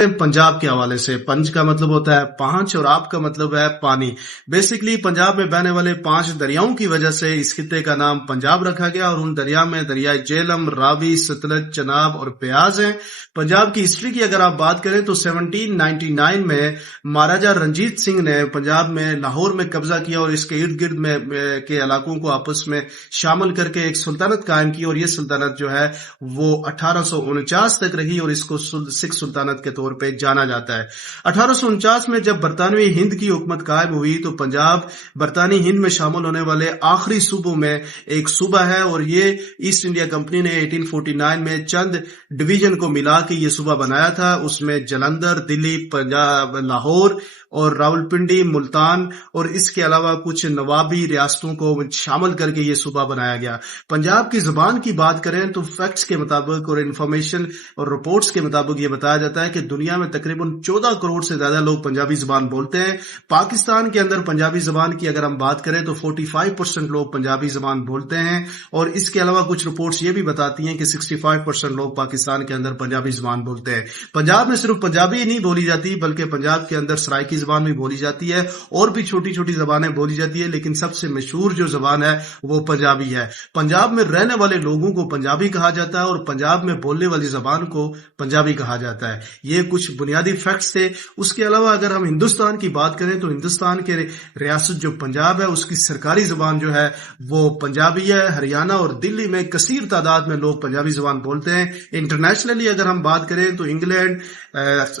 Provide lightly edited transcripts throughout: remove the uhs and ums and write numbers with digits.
पंजाब के हवाले से। पंज का मतलब होता है पांच और आप का मतलब है पानी। बेसिकली पंजाब में बहने वाले 5 दरियाओं की वजह से इस खित्ते का नाम पंजाब रखा गया और उन दरिया में दरियाए जेलम, रावी, सतलज, चनाब और प्याज हैं। पंजाब की हिस्ट्री की अगर आप बात करें तो 1799 में महाराजा रंजीत सिंह ने पंजाब में लाहौर में कब्जा किया और इसके इर्द गिर्द में के इलाकों को आपस में शामिल करके एक सुल्तानत कायम की और ये सुल्तानत जो है वो 1849 तक रही और इसको सिख सुल्तानत के तौर पे जाना जाता है। 1849 में जब बरतानवी हिंद की हुकूमत कायम हुई तो पंजाब बरतानी हिंद में शामिल होने वाले आखिरी सूबों में एक सूबा है और ये ईस्ट इंडिया कंपनी ने 1849 में चंद डिवीजन को मिला के ये सूबा बनाया था। उसमें जलंधर, दिल्ली, पंजाब, लाहौर और रावलपिंडी, मुल्तान और इसके अलावा कुछ नवाबी रियासतों को शामिल करके ये सूबा बनाया गया। पंजाब की जुबान की बात करें तो फैक्ट्स के मुताबिक और इंफॉर्मेशन और रिपोर्ट्स के मुताबिक ये बताया जाता है कि दुनिया में तकरीबन 14 करोड़ से ज्यादा लोग पंजाबी जुबान बोलते हैं। पाकिस्तान के अंदर पंजाबी जुबान की अगर हम बात करें तो 45% लोग पंजाबी जुबान बोलते हैं और इसके अलावा कुछ रिपोर्ट्स ये भी बताती हैं कि 65% लोग पाकिस्तान के अंदर पंजाबी जुबान बोलते हैं। पंजाब में सिर्फ पंजाबी नहीं बोली जाती बल्कि पंजाब के अंदर सराइकी ज़बान भी बोली जाती है और भी छोटी छोटी ज़बानें बोली जाती है, लेकिन सबसे मशहूर जो ज़बान है वो पंजाबी है। पंजाब में रहने वाले लोगों को पंजाबी कहा जाता है और पंजाब में बोलने वाली ज़बान को पंजाबी कहा जाता है। ये कुछ बुनियादी फैक्ट्स थे। उसके अलावा अगर हम हिंदुस्तान की बात करें तो हिंदुस्तान के रियासत जो पंजाब है उसकी सरकारी ज़बान जो है वो पंजाबी है। हरियाणा और दिल्ली में कसीर तादाद में लोग पंजाबी ज़बान बोलते हैं। इंटरनेशनली अगर हम बात करें तो इंग्लैंड,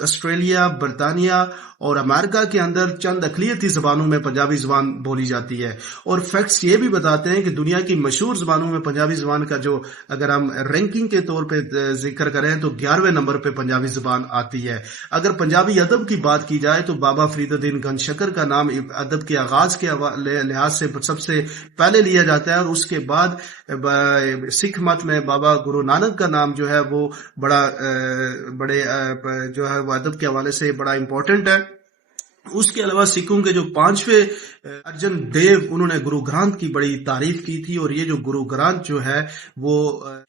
ऑस्ट्रेलिया, बरतानिया और अमेरिका के अंदर चंद अक़लियती ज़बानों में पंजाबी ज़बान बोली जाती है। और फैक्ट्स ये भी बताते हैं कि दुनिया की मशहूर ज़बानों में पंजाबी ज़बान का जो अगर हम रैंकिंग के तौर पे जिक्र करें तो 11वें नंबर पे पंजाबी ज़बान आती है। अगर पंजाबी अदब की बात की जाए तो बाबा फरीदुद्दीन गंजशकर का नाम अदब के आगाज़ के लिहाज से सबसे पहले लिया जाता है और उसके बाद सिख मत में बाबा गुरु नानक का नाम जो है वो बड़े जो है वो अदब के हवाले से बड़ा इंपॉर्टेंट है। उसके अलावा सिखों के जो 5वें अर्जन देव उन्होंने गुरु ग्रंथ की बड़ी तारीफ की थी और ये जो गुरु ग्रंथ जो है वो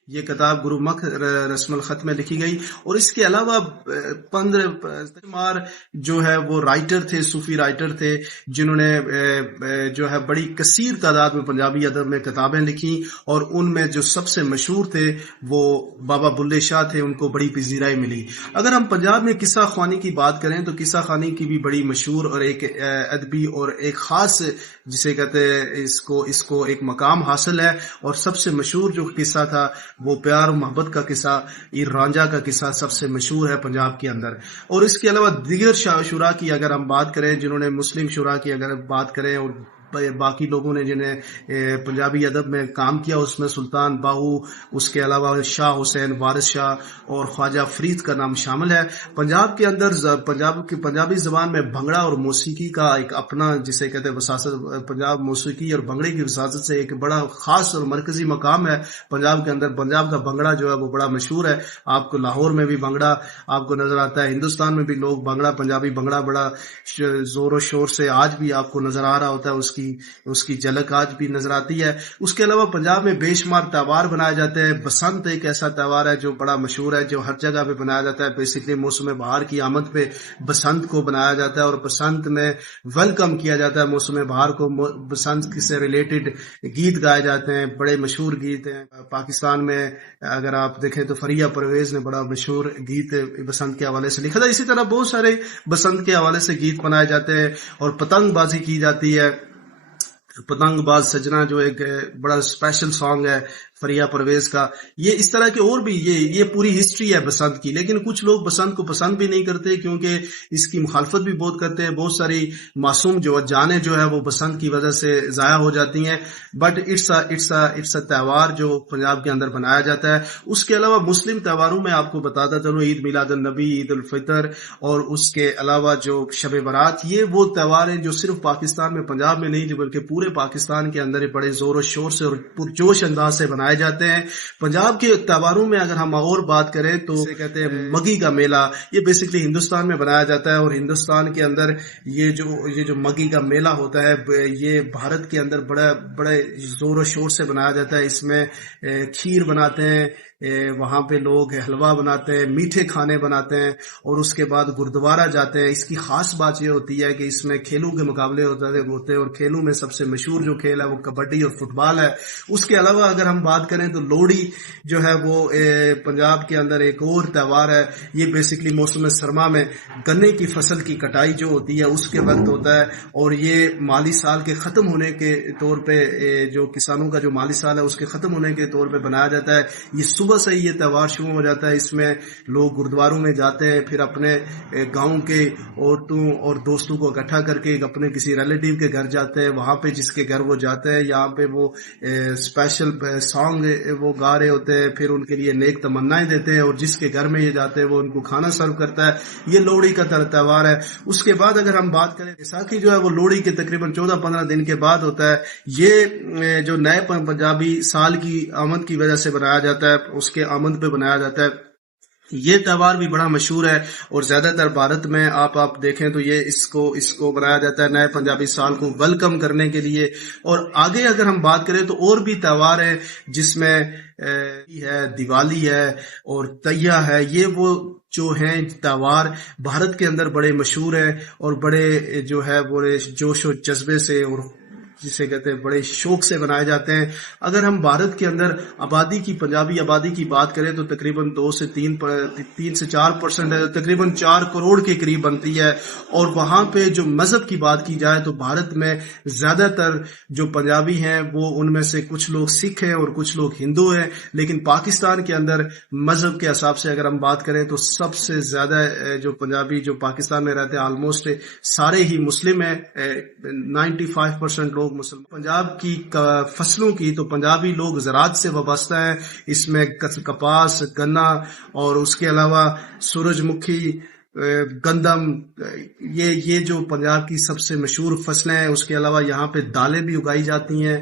ये किताब गुरुमुख रस्मुल खत में लिखी गई। और इसके अलावा 15 जो है वो राइटर थे, सूफी राइटर थे जिन्होंने जो है बड़ी कसीर तादाद में पंजाबी अदब में किताबें लिखी और उनमें जो सबसे मशहूर थे वो बाबा बुल्ले शाह थे, उनको बड़ी पजीराई मिली। अगर हम पंजाब में किस्सा ख्वानी की बात करें तो किस्सा ख्वानी की भी बड़ी मशहूर और एक अदबी और एक खास जिसे कहते हैं इसको एक मकाम हासिल है। और सबसे मशहूर जो किस्सा था वो प्यार और मोहब्बत का किस्सा, ईर रांझा का किस्सा सबसे मशहूर है पंजाब के अंदर। और इसके अलावा दीगर शुरा की अगर हम बात करें, जिन्होंने मुस्लिम शुरा की अगर बात करें और बाकी लोगों ने जिन्हें पंजाबी अदब में काम किया उसमें सुल्तान बाहू, उसके अलावा शाह हुसैन, वारिस शाह और ख्वाजा फरीद का नाम शामिल है। पंजाब के अंदर पंजाबी ज़बान में भंगड़ा और मौसीकी का एक अपना जिसे कहते हैं वसासत, पंजाब मौसीकी और भंगड़े की वसासत से एक बड़ा खास और मरकजी मकाम है पंजाब के अंदर। पंजाब का भंगड़ा जो है वो बड़ा मशहूर है। आपको लाहौर में भी भंगड़ा आपको नजर आता है, हिंदुस्तान में भी लोग भंगड़ा, पंजाबी भंगड़ा बड़ा जोरों शोर से आज भी आपको नजर आ रहा होता है, उसकी झलक आज भी नजर आती है। उसके अलावा पंजाब में बेशुमार त्योहार बनाए जाते हैं। बसंत एक ऐसा त्योहार है जो बड़ा मशहूर है, जो हर जगह पे बनाया जाता है। बेसिकली मौसम बहार की आमद पे बसंत को बनाया जाता है और बसंत में वेलकम किया जाता है मौसम बहार को। बसंत से रिलेटेड गीत गाए जाते हैं, बड़े मशहूर गीत हैं। पाकिस्तान में अगर आप देखें तो फरिया परवेज ने बड़ा मशहूर गीत बसंत के हवाले से लिखा था। इसी तरह बहुत सारे बसंत के हवाले से गीत बनाए जाते हैं और पतंगबाजी की जाती है। पतंगबाज सजना जो एक बड़ा स्पेशल सॉन्ग है फरिया परवेज का। ये इस तरह के और भी ये पूरी हिस्ट्री है बसंत की। लेकिन कुछ लोग बसंत को पसंद भी नहीं करते क्योंकि इसकी मुखालफत भी बहुत करते हैं। बहुत सारी मासूम जो जानें जो है वो बसंत की वजह से ज़ाया हो जाती हैं। बट इट्स अ त्यौहार जो पंजाब के अंदर बनाया जाता है। उसके अलावा मुस्लिम त्योहारों में आपको बताता चलो ईद मिलादुन नबी, ईद उल फितर और उसके अलावा जो शब बारात, ये वो त्यौहार हैं जो सिर्फ पाकिस्तान में, पंजाब में नहीं बल्कि पूरे पाकिस्तान के अंदर बड़े जोर शोर से और पुरजोश अंदाज से बनाए जाते हैं। पंजाब के त्योहारों में अगर हम और बात करें तो कहते हैं मगी का मेला, ये बेसिकली हिंदुस्तान में बनाया जाता है और हिंदुस्तान के अंदर ये जो मगी का मेला होता है ये भारत के अंदर बड़े जोर शोर से बनाया जाता है। इसमें खीर बनाते हैं, وہاں پہ لوگ حلوہ بناتے ہیں، میٹھے کھانے بناتے ہیں اور اس کے بعد گردوارہ جاتے ہیں۔ اس کی خاص بات یہ ہوتی ہے کہ اس میں کھیلوں کے مقابلے ہوتے ہیں اور کھیلوں میں سب سے مشہور جو کھیل ہے وہ کبڈی اور فٹ بال ہے۔ اس کے علاوہ اگر ہم بات کریں تو لوہڑی جو ہے وہ پنجاب کے اندر ایک اور تہوار ہے۔ یہ بیسکلی موسم سرما میں گنے کی فصل کی کٹائی جو ہوتی ہے اس کے وقت ہوتا ہے، اور یہ مالی سال کے ختم ہونے کے طور پہ جو کسانوں کا جو مالی سال ہے اس کے ختم ہونے کے طور پہ بنایا جاتا ہے۔ یہ صبح سے یہ تہوار شروع ہو جاتا ہے۔ اس میں لوگ گردواروں میں جاتے ہیں، پھر اپنے گاؤں کے عورتوں اور دوستوں کو اکٹھا کر کے اپنے کسی ریلیٹیو کے گھر جاتے ہیں۔ وہاں پہ جس کے گھر وہ جاتے ہیں یہاں پہ وہ اسپیشل سانگ وہ گا رہے ہوتے ہیں، پھر ان کے لیے نیک تمنائیں دیتے ہیں، اور جس کے گھر میں یہ جاتے ہیں وہ ان کو کھانا سرو کرتا ہے۔ یہ لوہڑی کا تہوار ہے۔ اس کے بعد اگر ہم بات کریں بیساکھی جو ہے وہ لوہڑی کے تقریباً 14-15 دن کے بعد ہوتا ہے۔ یہ جو نئے پنجابی سال کی آمد کی وجہ سے بنایا جاتا ہے، اس کے آمد پہ بنایا جاتا ہے۔ یہ تہوار بھی بڑا مشہور ہے اور زیادہ تر بھارت میں آپ دیکھیں تو یہ اس کو بنایا جاتا ہے نئے پنجابی سال کو ویلکم کرنے کے لیے۔ اور آگے اگر ہم بات کریں تو اور بھی تہوار ہیں جس میں ہے دیوالی ہے اور تیا ہے۔ یہ وہ جو ہیں تہوار بھارت کے اندر بڑے مشہور ہیں اور بڑے جو ہے بڑے جوش و جذبے سے اور جسے کہتے ہیں بڑے شوق سے بنائے جاتے ہیں۔ اگر ہم بھارت کے اندر آبادی کی پنجابی آبادی کی بات کریں تو تقریباً 2 سے 4% ہے، تقریباً 4 کروڑ کے قریب بنتی ہے۔ اور وہاں پہ جو مذہب کی بات کی جائے تو بھارت میں زیادہ تر جو پنجابی ہیں وہ ان میں سے کچھ لوگ سکھ ہیں اور کچھ لوگ ہندو ہیں، لیکن پاکستان کے اندر مذہب کے حساب سے اگر ہم بات کریں تو سب سے زیادہ جو پنجابی جو پاکستان میں رہتے ہیں آلموسٹ سارے ہی مسلم ہیں، 95% لوگ مسلم۔ پنجاب کی فصلوں کی تو پنجابی لوگ زراعت سے وابستہ ہیں۔ اس میں کپاس، گنا اور اس کے علاوہ سورج مکھی، گندم، یہ جو پنجاب کی سب سے مشہور فصلیں ہیں۔ اس کے علاوہ یہاں پہ دالیں بھی اگائی جاتی ہیں۔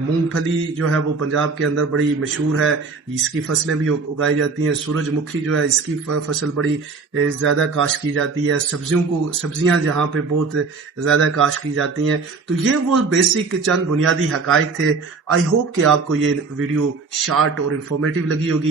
مونگ پھلی جو ہے وہ پنجاب کے اندر بڑی مشہور ہے، اس کی فصلیں بھی اگائی جاتی ہیں۔ سورج مکھی جو ہے اس کی فصل بڑی زیادہ کاشت کی جاتی ہے۔ سبزیاں جہاں پہ بہت زیادہ کاشت کی جاتی ہیں۔ تو یہ وہ بیسک چند بنیادی حقائق تھے۔ آئی ہوپ کہ آپ کو یہ ویڈیو شارٹ اور انفارمیٹیو لگی ہوگی۔